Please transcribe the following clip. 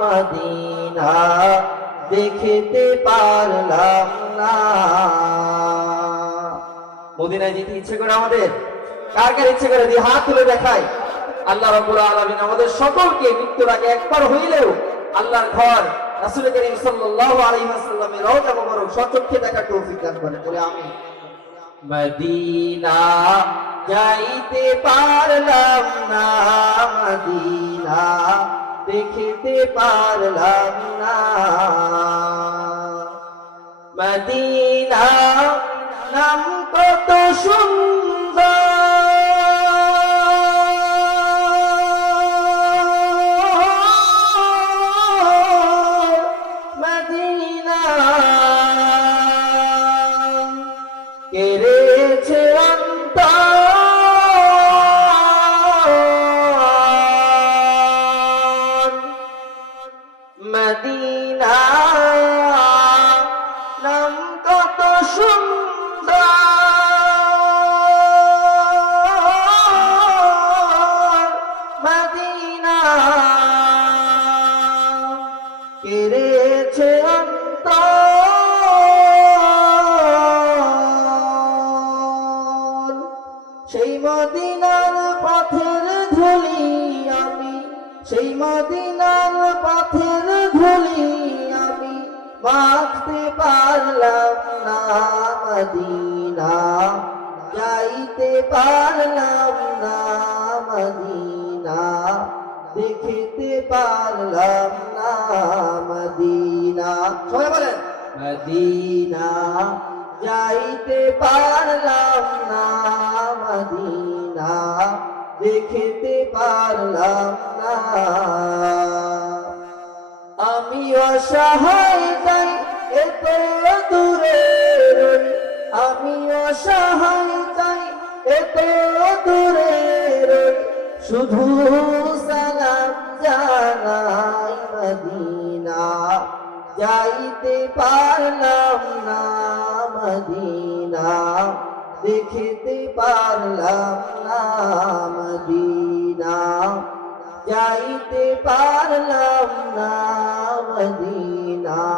Medina দেখতে পারলাম না। মদিনায় যেতে ইচ্ছে করে আমাদের? কার কার ইচ্ছে করে দিয়ে হাত তুলে দেখায়। আল্লাহ রাব্বুল আলামিন আমাদের সকলকে মৃত্যুর আগে একবার হইলেও আল্লাহর ঘর রাসূল করিম সাল্লাল্লাহু আলাইহি ওয়াসাল্লামের রওজা মুবারক সচক্ষে দেখার তৌফিক দান করেন। বলে আমিন। মদিনা যাইতে পারলাম না, মদিনা দেখতে পারলাম না। মদিনা নাম কত সুন্দর, মদিনা কেড়েছে অন্তর, মদিনা নাম কত সুন্দর, মদিনা কেড়েছে অন্তর। সেই মদিনার পথের ধুলি আমি, সেই মদিনার পথের ধুলি আমি মাখতে পারলাম না, মদিনা যাইতে পারলাম না, মদিনা দেখতে পারলাম না, মদিনা। সবাই বলেন মদিনা যাইতে পারলাম না, মদিনা দেখতে পারলাম না। আমি অসহায় যাই এত দূরে রই, আমি অসহায় যাই এত দূরে রই, শুধু সালাম জানাই, মদিনা যাইতে পারলাম না, মদিনা দেখতে পারলাম না, মদিনা যাইতে পারলাম না।